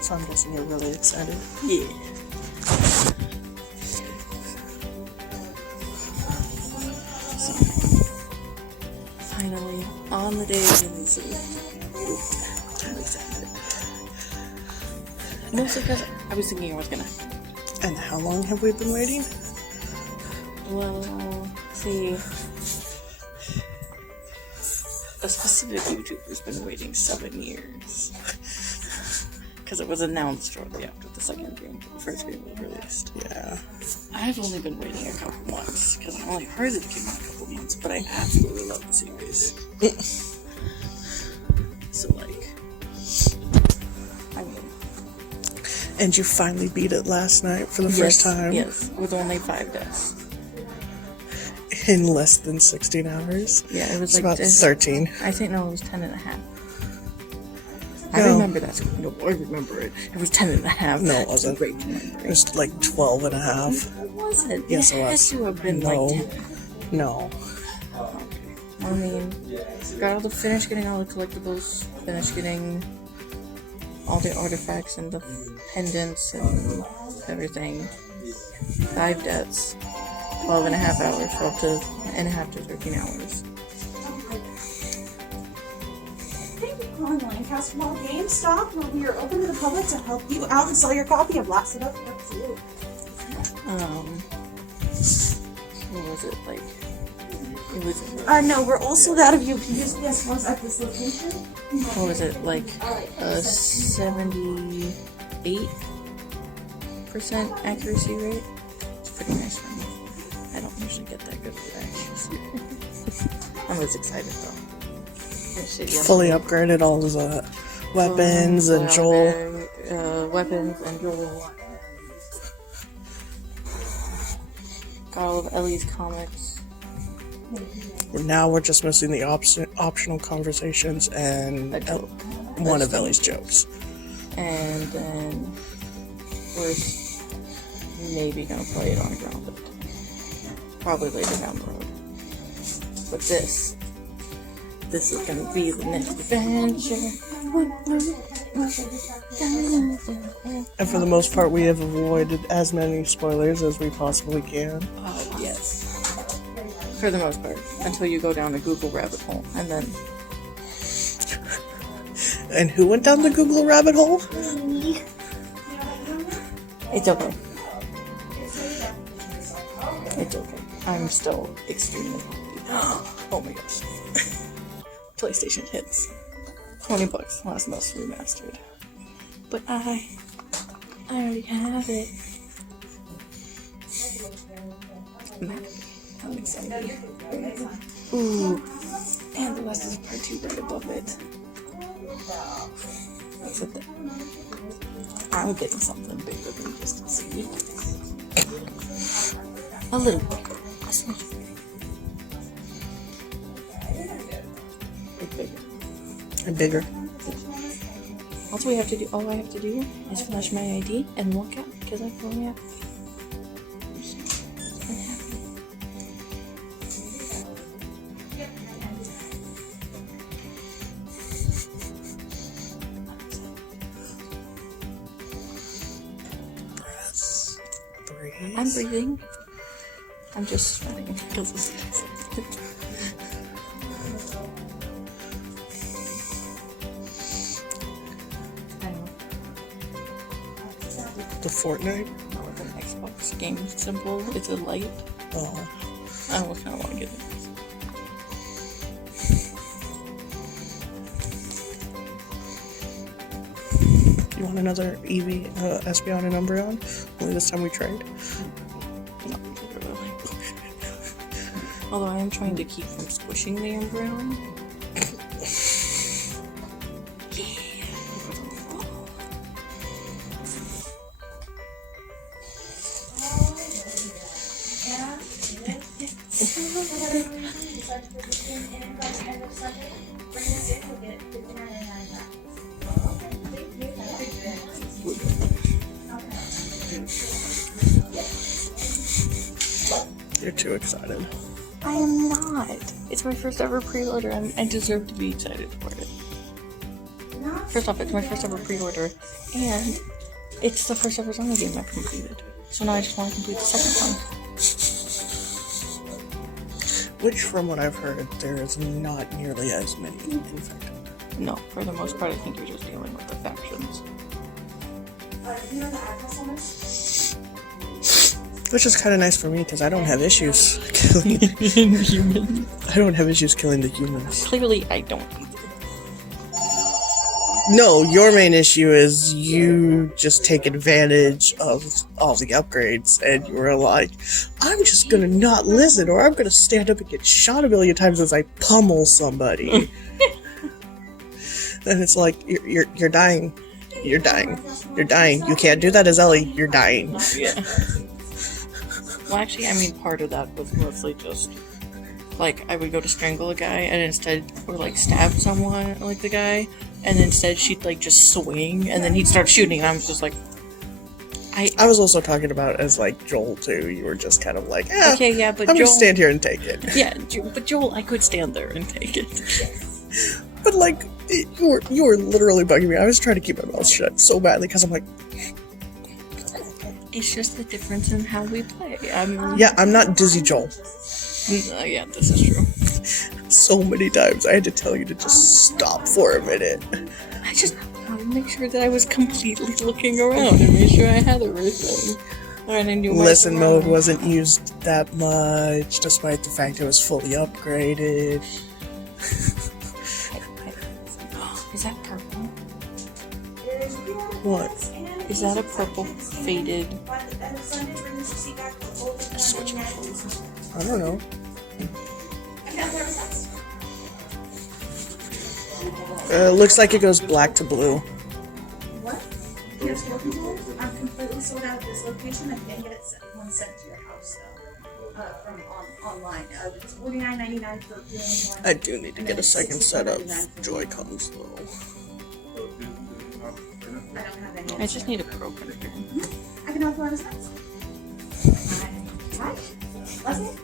So I'm guessing you're really excited. Yeah. So, finally, on the day of the movie. I'm excited. Mostly because I was thinking I was gonna. And how long have we been waiting? Well, see, a specific YouTuber's been waiting 7 years. Because it was announced shortly after the first game was released. Yeah. I've only been waiting a couple months, because I only heard that it came out a couple months, but I absolutely love the series. So, like, I mean... And you finally beat it last night for the first time? Yes, with only 5 deaths. In less than 16 hours? Yeah, it was it's like... about 13. I think, no, it was 10 and a half. No. I remember that. No, I remember it. It was 10 and a half. No, it wasn't. Great memory. It was like 12 and a half. It wasn't. Yes, it was. It has to have been No. like 10. No. I mean, finished getting all the collectibles, finished getting all the artifacts and the pendants and everything. 5 deaths. 12 and a half hours, 12 to 13 hours. Calling Lancaster Mall GameStop, where we are open to the public to help you out and sell your copy of Last It Up. What was it like? It was. No, we're all sold out of UPS ones at this location. What was it like? 78% accuracy rate. It's pretty nice for me. I don't usually get that good with accuracy. I was excited though. Fully upgraded all the weapons and Joel. Weapons and Joel. Got all of Ellie's comics. Now we're just missing the optional conversations and one of Ellie's jokes. And then we're maybe gonna play it on Grounded. Probably later down the road. But this is gonna be the next adventure. And for the most part, we have avoided as many spoilers as we possibly can. Oh, yes. For the most part. Until you go down the Google rabbit hole. And then... And who went down the Google rabbit hole? It's okay. It's okay. I'm still extremely happy. Oh my gosh. PlayStation hits. $20. Last of Us Remastered. But I already have it. I'm excited. Ooh. And the Last of Us Part 2 right above it. That's it. I'm getting something bigger than just a CD. A little bit. A small bit. Bigger. And bigger. All I have to do is flash my ID and walk out because I fully have. Breathe. I'm breathing. I'm just sweating because of this. The Fortnite? Not with an Xbox game symbol. It's a light. Oh. I almost kind of want to get it. You want another Eevee, Espeon, and Umbreon? Only this time we trade? No, really. Although I am trying to keep from squishing the Umbreon. too excited. I am not. It's my first ever pre-order, and I deserve to be excited for it. First off, it's my first ever pre-order, and it's the first ever zombie game I've completed. So now I just want to complete the second one. Which, from what I've heard, there is not nearly as many infected. No, for the most part, I think you're just dealing with the factions. Do you know the address on this? Which is kind of nice for me, because I don't have issues killing Humans. I don't have issues killing the humans. Clearly, I don't either. No, your main issue is you just take advantage of all the upgrades, and you were like, I'm just gonna not listen, or I'm gonna stand up and get shot a million times as I pummel somebody. And it's like, you're dying. You're dying. You're dying. You can't do that as Ellie. You're dying. Yeah. Well, actually, I mean, part of that was mostly just, like, I would go to strangle a guy, and instead, or, like, stab someone, like the guy, and instead she'd, like, just swing, and then he'd start shooting, and I was just like, I was also talking about as, like, Joel, too. You were just kind of like, okay, yeah, but I'm Joel... gonna stand here and take it. Yeah, but Joel, I could stand there and take it. But, like, you were literally bugging me. I was trying to keep my mouth shut so badly, because I'm like... It's just the difference in how we play. Yeah, I'm not Dizzy Joel. Yeah, this is true. So many times I had to tell you to just stop for a minute. I just wanted to make sure that I was completely looking around and make sure I had everything. And I knew my Listen mode surroundings. wasn't used that much, despite the fact it was fully upgraded. Is that purple? What? Is that a purple faded switch? I don't know. Looks like it goes black to blue. What? Here's your control. I'm completely sold out of this location. I can't get it sent to your house though. From online. It's $49.99 for viewing one. I do need to get a second set of Joy-Cons though. I don't have any. I just need a pro controller. I can help you out as next. Hi. Leslie?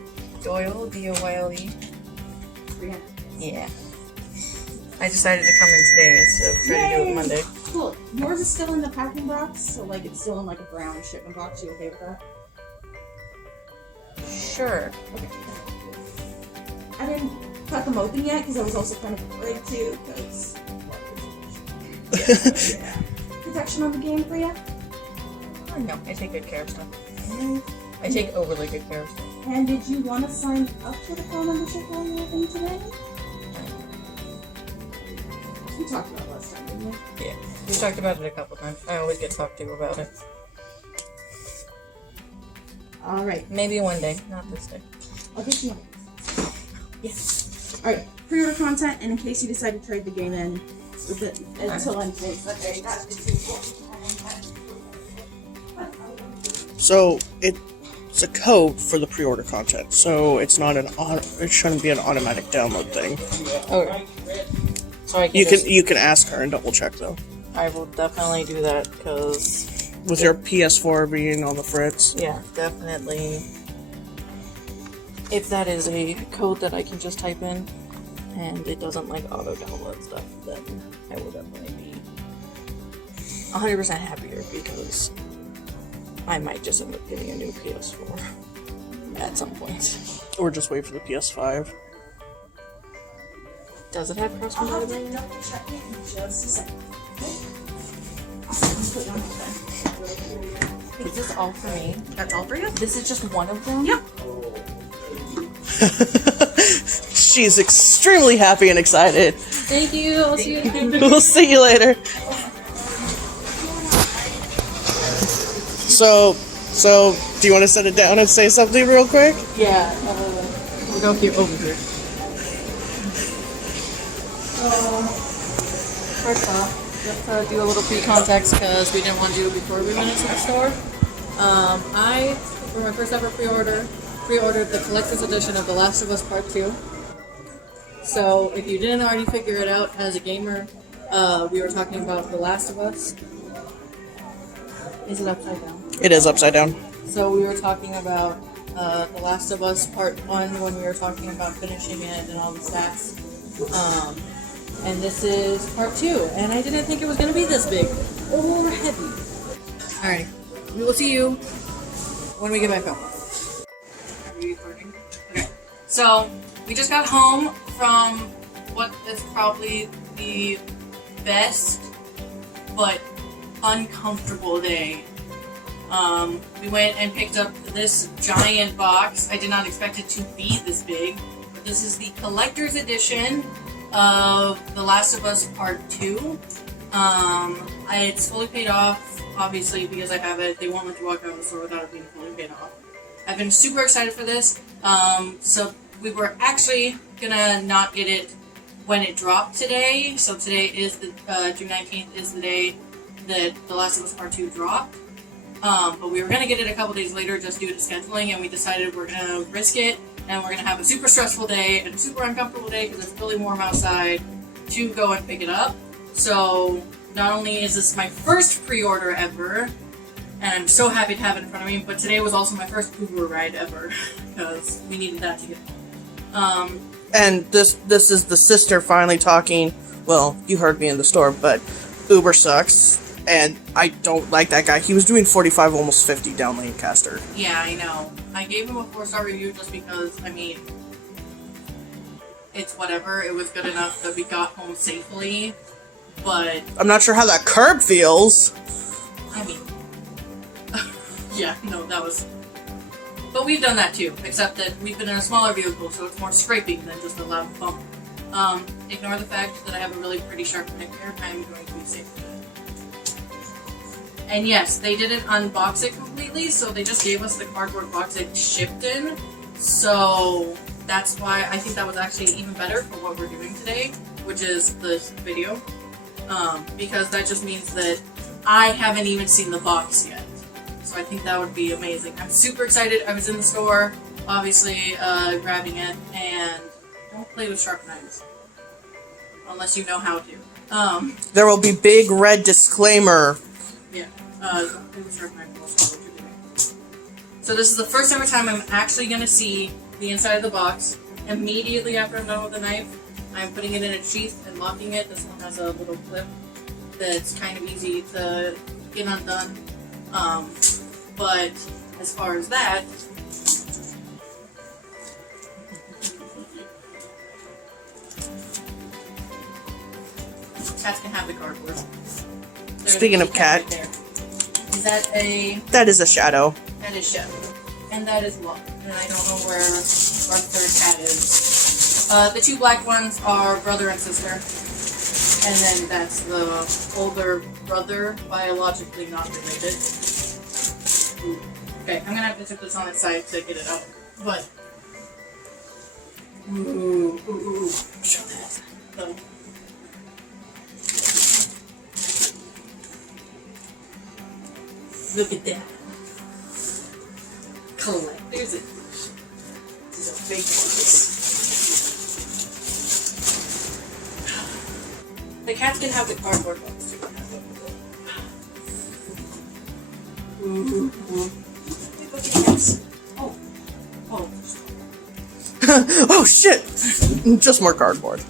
Doyle, D-O-Y-L-E. Brianna. Yeah. I decided to come in today instead of trying to do it Monday. Cool. Yours is still in the packing box, so like it's still in like a brown shipment box. You okay with that? Sure. Okay. I didn't cut them open yet because I was also kind of afraid too, because yeah. Protection on the game for you? Oh, no, I take good care of stuff. I take overly good care of stuff. And did you want to sign up for the call membership while you were in today? We talked about it last time, didn't we? Yeah, we talked about it a couple times. I always get talked to about it. Alright, Maybe one day, not this day. I'll get you one. Yes. Alright, pre-order content, and in case you decide to trade the game in with it until end date. Okay, that's So it's a code for the pre-order content, so it's not it shouldn't be an automatic download thing. Okay. So I can You can ask her and double check though. I will definitely do that because With your PS4 being on the fritz. yeah, definitely. If that is a code that I can just type in and it doesn't like auto download stuff, then I will definitely be 100% happier because I might just end up getting a new PS4 at some point. Or just wait for the PS5. Does it have cross I'll have to compatibility? double check it in just a second. Is this all for me? That's all for you? This is just one of them? Yep. She's extremely happy and excited. Thank you. I'll see you again. We'll see you later. So, do you want to set it down and say something real quick? Yeah, we'll go here over here. First off, let's do a little pre-context because we didn't want to do it before we went into the store. I, for my first ever pre-ordered the collector's edition of The Last of Us Part 2. So, if you didn't already figure it out as a gamer, we were talking about The Last of Us. Is it upside down? It is upside down. So we were talking about The Last of Us Part 1 when we were talking about finishing it and all the stats. And this is Part 2, and I didn't think it was going to be this big or heavy. Alrighty, we will see you when we get back home. Are we recording? Okay, so we just got home from what is probably the best but uncomfortable day. We went and picked up this giant box. I did not expect it to be this big, but this is the collector's edition of The Last of Us Part 2. It's fully paid off, obviously, because I have it. They won't let you walk out of the store without it being fully paid off. I've been super excited for this. So we were actually gonna not get it when it dropped today. So today is the June 19th is the day that The Last of Us Part 2 dropped. But we were going to get it a couple days later just due to scheduling, and we decided we're going to risk it, and we're going to have a super stressful day and a super uncomfortable day because it's really warm outside to go and pick it up. So not only is this my first pre-order ever, and I'm so happy to have it in front of me, but today was also my first Uber ride ever because we needed that to get home. And this is the sister finally talking. Well, you heard me in the store, but Uber sucks. And I don't like that guy. He was doing 45, almost 50 down Lancaster. Yeah, I know. I gave him a 4-star review just because, I mean, it's whatever. It was good enough that we got home safely, but... I'm not sure how that curb feels. I mean... yeah, no, that was... But we've done that too, except that we've been in a smaller vehicle, so it's more scraping than just a loud bump. Ignore the fact that I have a really pretty sharp neck here. I'm going to be safe with it. And yes, they didn't unbox it completely, so they just gave us the cardboard box it shipped in. So that's why I think that was actually even better for what we're doing today, which is this video. Because that just means that I haven't even seen the box yet. So I think that would be amazing. I'm super excited. I was in the store, obviously, grabbing it, and don't play with sharp knives. Unless you know how to. There will be big red disclaimer. Yeah, so this is the first ever time I'm actually going to see the inside of the box. Immediately after I'm done with the knife, I'm putting it in a sheath and locking it. This one has a little clip that's kind of easy to get undone. But as far as that, cats can have the cardboard. Speaking of cat, right there. Is that a... That is a shadow. That is Chef. And that is Luck. And I don't know where our third cat is. The two black ones are brother and sister. And then that's the older brother, biologically not related. Ooh. Okay, I'm gonna have to tip this on its side to get it out. But... Ooh. Show that. So, look at that. Collector's edition. This is a big box. The cats can have the cardboard box too. Ooh. Look at this. Oh. Oh shit! Just more cardboard.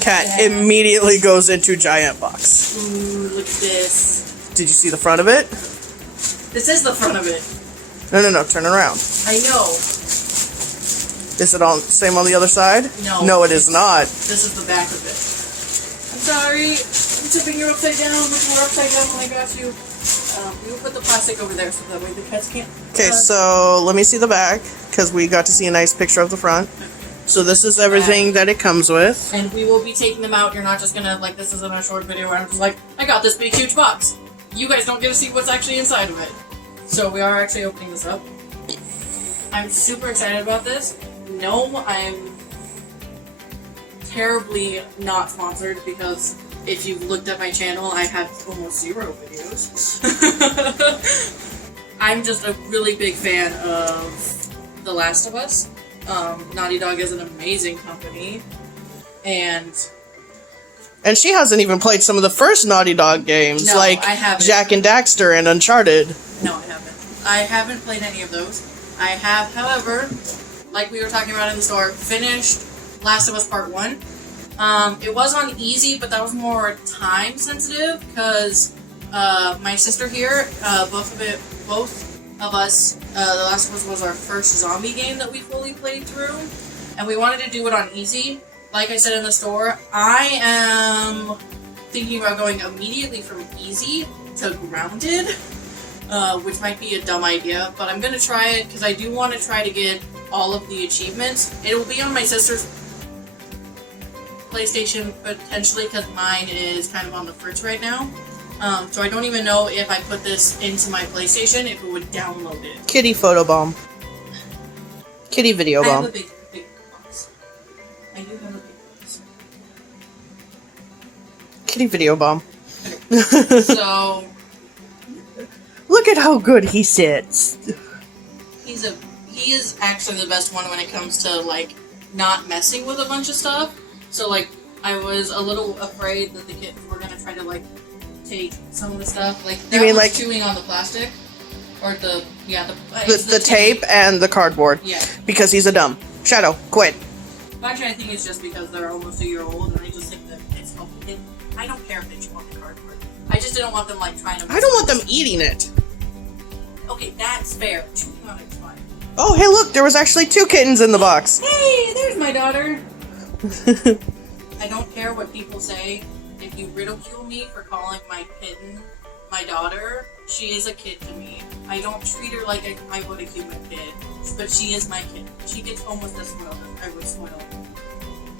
Cat immediately goes into giant box. Ooh, look at this. Did you see the front of it? This is the front of it. No, turn around. I know. Is it on same on the other side? No. No, it is not. This is the back of it. I'm sorry. I'm tipping you upside down. Look, we're upside down when I got you. We will put the plastic over there so that way the cats can't. Okay, so let me see the back, because we got to see a nice picture of the front. So this is everything that it comes with. And we will be taking them out. You're not just gonna, like, this isn't a short video where I'm just like, I got this big, huge box. You guys don't get to see what's actually inside of it. So we are actually opening this up. I'm super excited about this. No, I'm terribly not sponsored because if you've looked at my channel, I have almost 0 videos. I'm just a really big fan of The Last of Us. Naughty Dog is an amazing company. And she hasn't even played some of the first Naughty Dog games, no, like I haven't. Jack and Daxter and Uncharted. No, I haven't. I haven't played any of those. I have, however, like we were talking about in the store, finished Last of Us Part 1. It was on easy, but that was more time sensitive because my sister here, both of us, The Last of Us was our first zombie game that we fully played through, and we wanted to do it on easy. Like I said in the store, I am thinking about going immediately from easy to grounded, which might be a dumb idea, but I'm gonna try it because I do want to try to get all of the achievements. It will be on my sister's PlayStation potentially because mine is kind of on the fritz right now. So I don't even know if I put this into my PlayStation if it would download it. Kitty photo bomb. Kitty video I have bomb. a big box. I do have a big box. Kitty video bomb. So Look at how good he sits. he is actually the best one when it comes to like not messing with a bunch of stuff. So like I was a little afraid that the kids were gonna try to like take some of the stuff. Like that You mean was like chewing on the plastic or the tape and the cardboard? Yeah. Because he's a dumb. Shadow, quit. Actually, I think it's just because they're almost a year old, and I just think that it's helpful. I don't care if they chew on the cardboard. I just didn't want them like trying to. I don't want them eating it. Okay, that's fair. Chewing on it's fine. Oh, hey, look, there was actually 2 kittens in the box. Hey, there's my daughter. I don't care what people say. If you ridicule me for calling my kitten my daughter, she is a kid to me. I don't treat her like I would a human kid, but she is my kid. She gets almost as spoiled as I would spoil.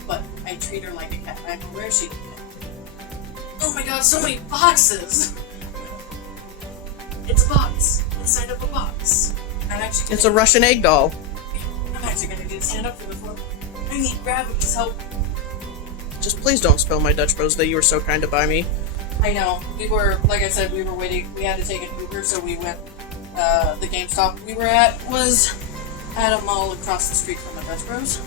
But I treat her like a cat. I'm aware she can. Oh my god, so many boxes! It's a box inside of a box. It's a Russian egg doll. I'm actually gonna need to stand up for this one. I need gravity's help. Just please don't spill my Dutch Bros that you were so kind to buy me. I know. We were, like I said, we were waiting. We had to take an Uber, so we went. The GameStop we were at was at a mall across the street from the Dutch Bros.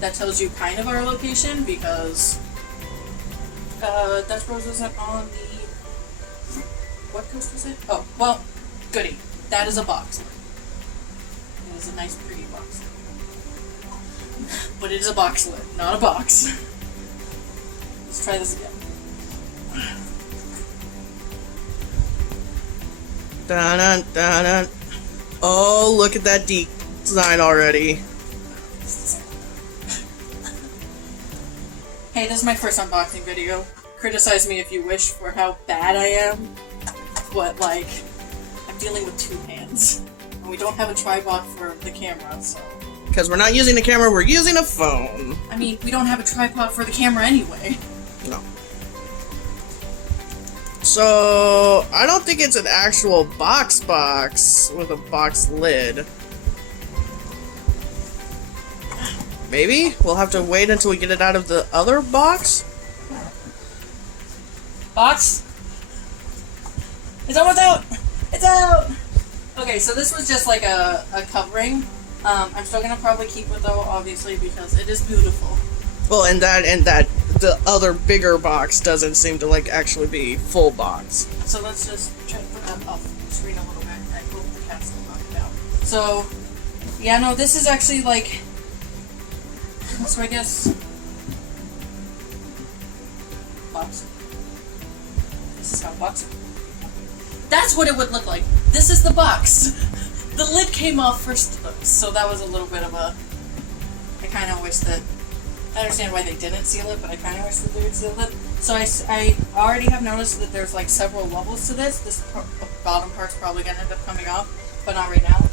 That tells you kind of our location because Dutch Bros isn't on the. What coast was it? Oh, well, goody. That is a box. It is a nice, pretty box. But it is a box lid, not a box. Let's try this again. Dun, dun, dun. Oh, look at that design already. Hey, this is my first unboxing video. Criticize me if you wish for how bad I am. But, like, I'm dealing with 2 hands. And we don't have a tripod for the camera, so... Because we're not using a camera, we're using a phone. I mean, we don't have a tripod for the camera anyway. No. So, I don't think it's an actual box with a box lid. Maybe? We'll have to wait until we get it out of the other box? Box? It's almost out! It's out! Okay, so this was just like a covering. I'm still gonna probably keep it though, obviously, because it is beautiful. Well, and that the other bigger box doesn't seem to like actually be full box. So let's just try to put that off the screen a little bit. I hope the cat's will knock it out. So, yeah, no, this is actually like. So I guess. Box. This is how box. That's what it would look like. This is the box. The lid came off first, so that was a little bit of a. I kind of wish that. I understand why they didn't seal it, but I kind of wish that they would seal it. So I already have noticed that there's like several levels to this. This bottom part's probably gonna end up coming off, but not right now.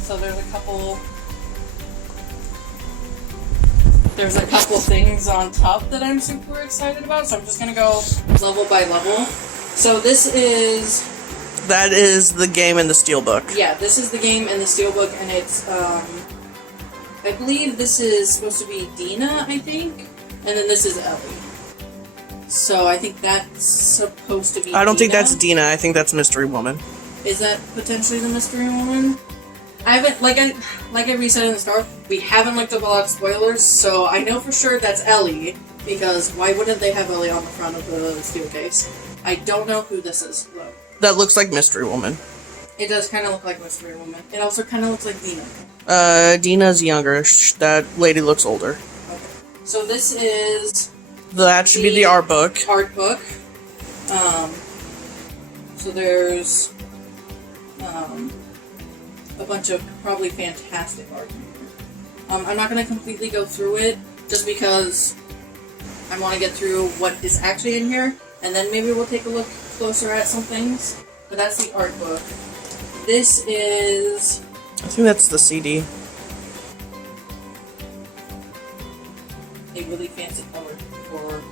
So there's a couple things on top that I'm super excited about. So I'm just gonna go level by level. So that is the game in the steelbook. Yeah, this is the game in the steelbook, and it's I believe this is supposed to be Dina, I think, and then this is Ellie. So I think that's supposed to be I don't Dina. think that's Dina, I think that's Mystery Woman. Is that potentially the Mystery Woman? I haven't, like I resaid in the start, we haven't looked up a lot of spoilers, so I know for sure that's Ellie, because why wouldn't they have Ellie on the front of the steel case? I don't know who this is, though. That looks like Mystery Woman. It does kind of look like Mystery Woman. It also kind of looks like Dina. Dina's younger. That lady looks older. Okay. So this is That should be the art book. art book. So there's a bunch of probably fantastic art. I'm not going to completely go through it just because I want to get through what is actually in here, and then maybe we'll take a look closer at some things. But that's the art book. This is... I think that's the CD. a really fancy cover for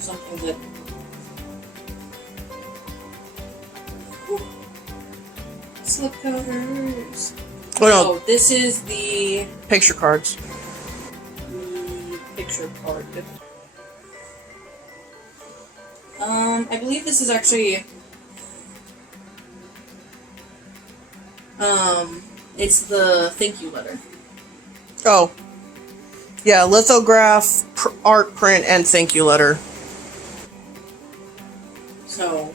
something that... Ooh. Slip covers. Oh no, Oh, this is the picture cards. picture card. I believe this is actually it's the thank you letter. Oh. Yeah, lithograph, art print, and thank you letter. So,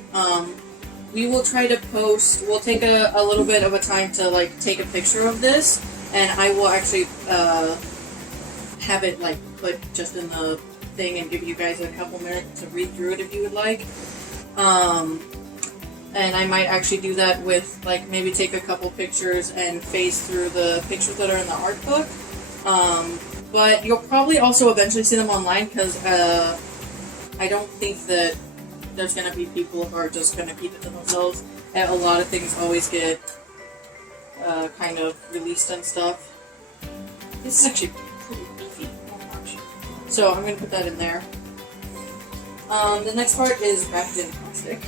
we will try to post, we'll take a little bit of a time to, like, take a picture of this, and I will actually, have it, like, put just in the thing and give you guys a couple minutes to read through it if you would like. And I might actually do that with, like, maybe take a couple pictures and phase through the pictures that are in the art book. But you'll probably also eventually see them online, because, I don't think that there's gonna be people who are just gonna keep it to themselves. And a lot of things always get, kind of released and stuff. This is actually pretty beefy. Oh gosh. So I'm gonna put that in there. The next part is wrapped in plastic.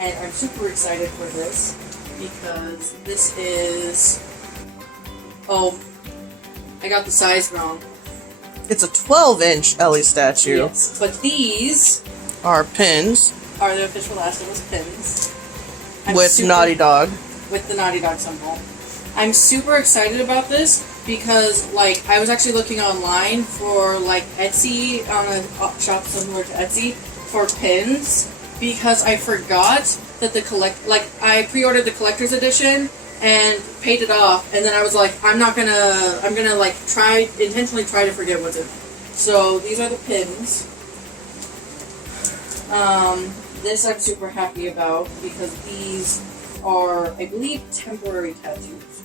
And I'm super excited for this because this is... Oh, I got the size wrong. It's a 12-inch Ellie statue. Yes, but these Are pins are the official Last of Us pins. with Naughty Dog. With the Naughty Dog symbol. I'm super excited about this because, like, I was actually looking online for, like, Etsy, on a shop similar to Etsy, for pins, because I forgot that I pre-ordered the collector's edition and paid it off, and then I was like, I'm gonna, like, intentionally try to forget what's in it. So, these are the pins. This I'm super happy about, because these are, I believe, temporary tattoos.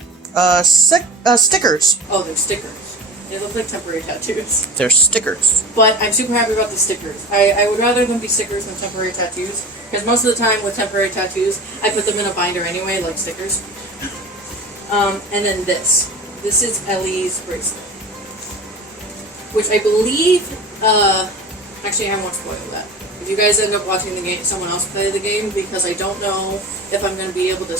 Stickers. Oh, they're stickers. They look like temporary tattoos. They're stickers. But I'm super happy about the stickers. I would rather them be stickers than temporary tattoos, because most of the time with temporary tattoos, I put them in a binder anyway, like stickers. And then this. This is Ellie's bracelet. Which I believe, actually I won't spoil that. If you guys end up watching the game, someone else play the game, because I don't know if I'm going to be able to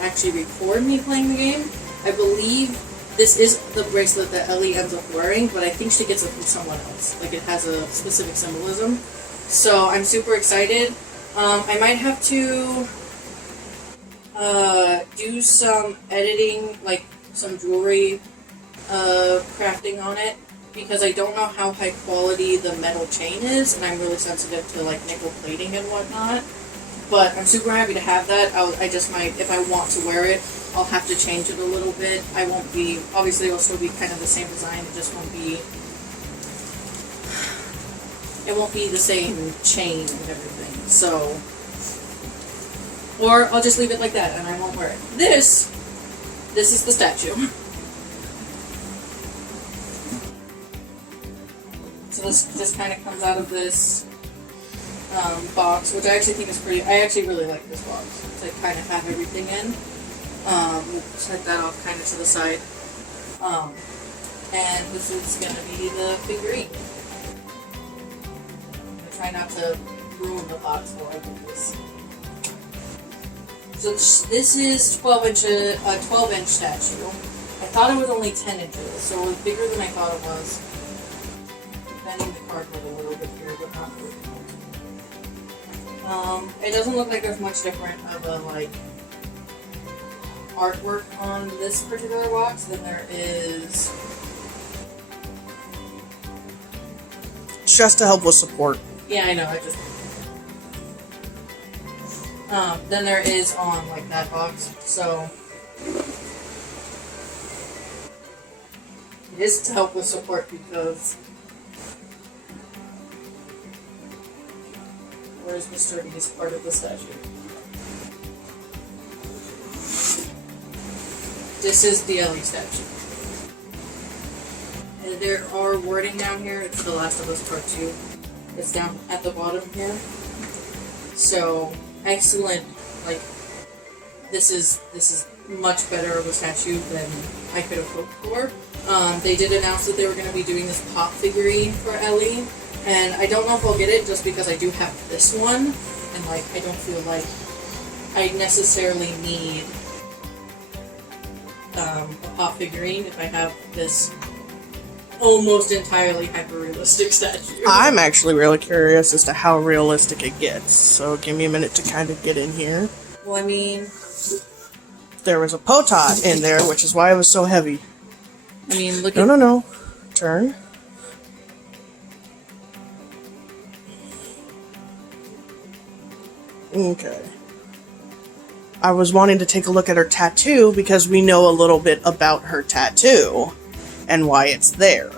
actually record me playing the game. I believe this is the bracelet that Ellie ends up wearing, but I think she gets it from someone else. Like, it has a specific symbolism. So I'm super excited. I might have to do some editing, like some jewelry crafting on it, because I don't know how high quality the metal chain is, and I'm really sensitive to, like, nickel plating and whatnot. But I'm super happy to have that. I just might, if I want to wear it, I'll have to change it a little bit. I won't be, obviously it'll still be kind of the same design, it just won't be, it won't be the same chain and everything, so, or I'll just leave it like that and I won't wear it. This is the statue. So this kind of comes out of this box, which I actually think is pretty, I actually really like this box. To kind of have everything in. We'll set that off kind of to the side. And this is going to be the figurine. I try not to ruin the box while I do this. So this is a 12-inch statue. I thought it was only 10 inches, so it was bigger than I thought it was. Bending the cardboard a little bit here, but not really. It doesn't look like there's much different of a, like, artwork on this particular box than there is. Just to help with support. Yeah, I know. I just. than there is on like that box. So it is to help with support because where's the sturdiest part of the statue? This is the Ellie statue. And there are wording down here. It's The Last of Us Part 2. It's down at the bottom here. So excellent. Like this is much better of a statue than I could have hoped for. They did announce that they were going to be doing this pop figurine for Ellie, and I don't know if I'll get it just because I do have this one, and like I don't feel like I necessarily need a pop figurine if I have this almost entirely hyper-realistic statue. I'm actually really curious as to how realistic it gets, so give me a minute to kind of get in here. Well, I mean, There was a potot in there, which is why it was so heavy. I mean, look No, at no, no. Turn. Okay. I was wanting to take a look at her tattoo because we know a little bit about her tattoo and why it's there.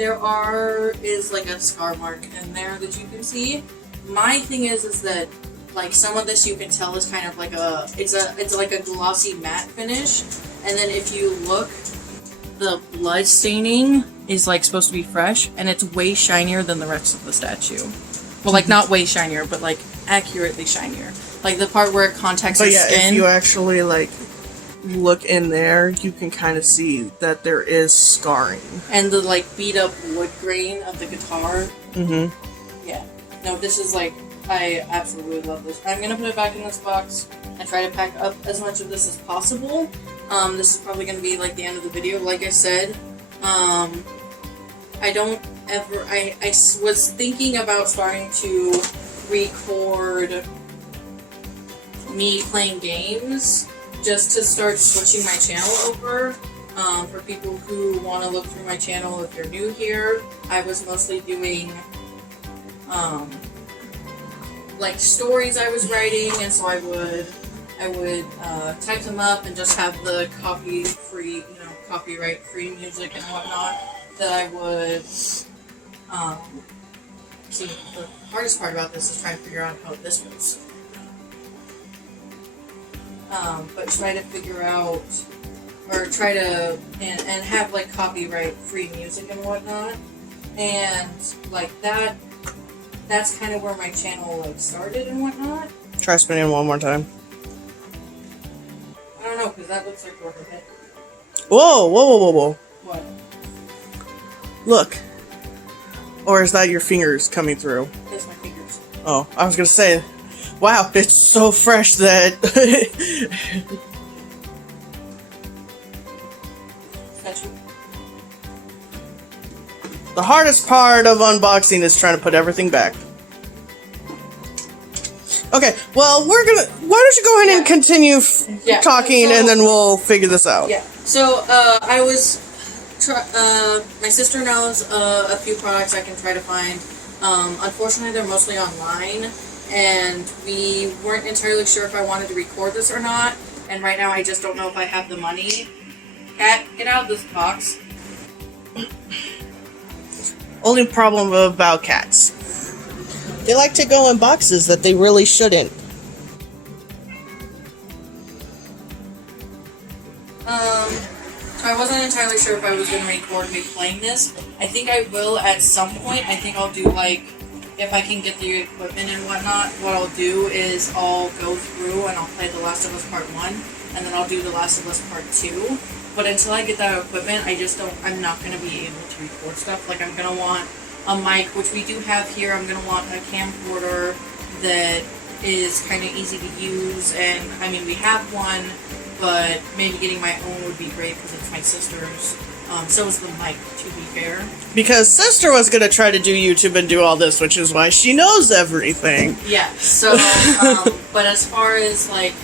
there is like a scar mark in there that you can see. My thing is that like some of this you can tell is kind of like it's like a glossy matte finish, and then if you look, the blood staining is like supposed to be fresh, and it's way shinier than the rest of the statue. Well, like not way shinier, but like accurately shinier. Like the part where it contacts But the yeah, skin. if you actually like look in there, you can kind of see that there is scarring. And the like beat up wood grain of the guitar. Mm-hmm. Yeah. No, this is like, I absolutely love this. I'm gonna put it back in this box and try to pack up as much of this as possible. This is probably gonna be like the end of the video. Like I said, I don't ever, I was thinking about starting to record me playing games just to start switching my channel over. For people who want to look through my channel, if you're new here, I was mostly doing like stories I was writing, and so I would type them up and just have the copyright free music and whatnot that I would see. The hardest part about this is trying to figure out how this goes. But try to figure out, or try to, and have like copyright free music and whatnot, and like that's kind of where my channel like started and whatnot. Try spinning one more time. I don't know, because that looks like overhead. Whoa, whoa, whoa, whoa, whoa. What? Look. Or is that your fingers coming through? That's my fingers. Oh, I was gonna say, wow, it's so fresh that... That's you. The hardest part of unboxing is trying to put everything back. Okay, well, why don't you go ahead and continue talking, so- and then we'll figure this out. Yeah. So I was. My sister knows a few products I can try to find. Unfortunately, they're mostly online, and we weren't entirely sure if I wanted to record this or not. And right now, I just don't know if I have the money. Cat, get out of this box. Only problem about cats. They like to go in boxes that they really shouldn't. So I wasn't entirely sure if I was going to record me playing this. I think I will at some point. I think I'll do like, if I can get the equipment and whatnot, what I'll do is I'll go through and I'll play The Last of Us Part 1, and then I'll do The Last of Us Part 2. But until I get that equipment, I'm not going to be able to record stuff. Like, I'm going to want a mic, which we do have here. I'm going to want a camcorder that is kind of easy to use, and I mean, we have one, but maybe getting my own would be great because it's my sister's. So is the mic, to be fair. Because sister was gonna try to do YouTube and do all this, which is why she knows everything. Yeah, so, but as far as, like,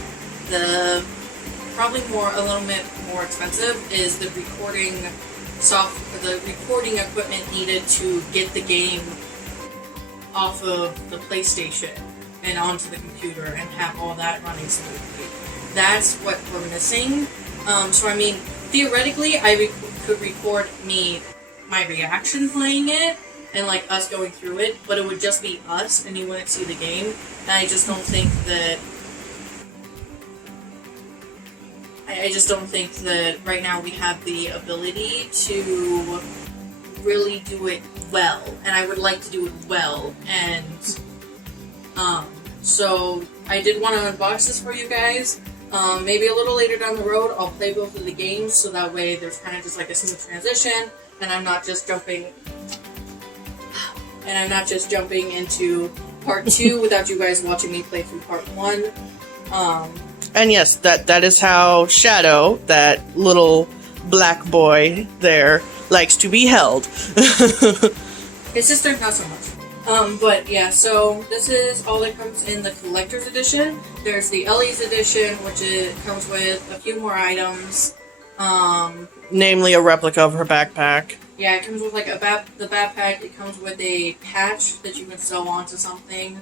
the probably a little bit more expensive is the recording equipment needed to get the game off of the PlayStation and onto the computer and have all that running smoothly. That's what we're missing. So I mean, theoretically, I could record my reaction playing it and like us going through it, but it would just be us and you wouldn't see the game. And I just don't think that. I just don't think that right now we have the ability to really do it well, and I would like to do it well, and so I did want to unbox this for you guys. Maybe a little later down the road I'll play both of the games, so that way there's kind of just like a smooth transition, and I'm not just jumping into part 2 without you guys watching me play through part 1. And yes, that is how Shadow, that little black boy there, likes to be held. His sister, not so much. But yeah, so this is all that comes in the collector's edition. There's the Ellie's edition, which comes with a few more items. Namely a replica of her backpack. Yeah, it comes with like the backpack. It comes with a patch that you can sew onto something,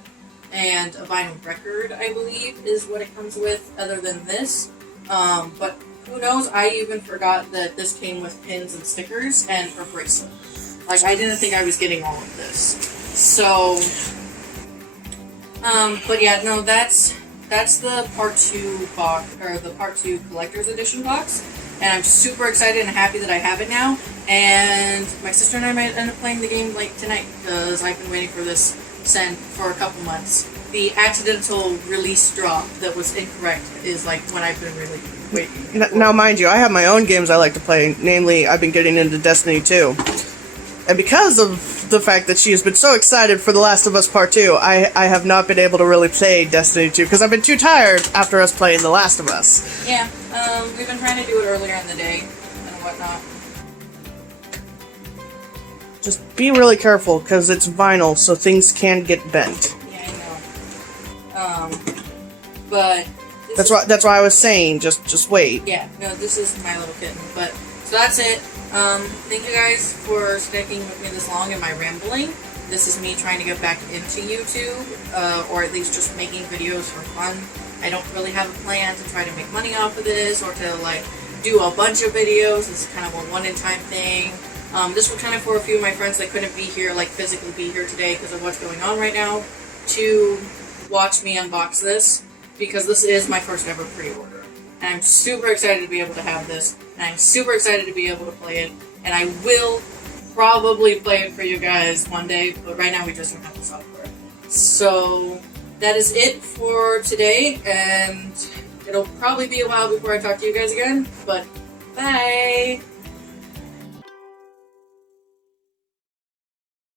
and a vinyl record, I believe, is what it comes with, other than this. But who knows, I even forgot that this came with pins and stickers and her bracelet. Like, I didn't think I was getting all of this. So, but yeah, no, that's the part 2 box, or the part 2 collector's edition box. And I'm super excited and happy that I have it now. And my sister and I might end up playing the game like tonight, because I've been waiting for this sent for a couple months. The accidental release drop that was incorrect is like when I've been really waiting. Now, mind you, I have my own games I like to play. Namely, I've been getting into Destiny 2. And because of the fact that she has been so excited for The Last of Us Part 2, I have not been able to really play Destiny 2 because I've been too tired after us playing The Last of Us. Yeah, we've been trying to do it earlier in the day and whatnot. Just be really careful because it's vinyl, so things can get bent. Yeah, I know. But that's why I was saying just wait. Yeah, no, this is my little kitten. But so that's it. Thank you guys for sticking with me this long in my rambling. This is me trying to get back into YouTube, or at least just making videos for fun. I don't really have a plan to try to make money off of this, or to like do a bunch of videos. This is kind of a one-in-time thing. This was kind of for a few of my friends that couldn't be here, like physically be here today because of what's going on right now, to watch me unbox this, because this is my first ever pre-order. And I'm super excited to be able to have this, and I'm super excited to be able to play it, and I will probably play it for you guys one day, but right now we just don't have the software. So that is it for today, and it'll probably be a while before I talk to you guys again, but bye!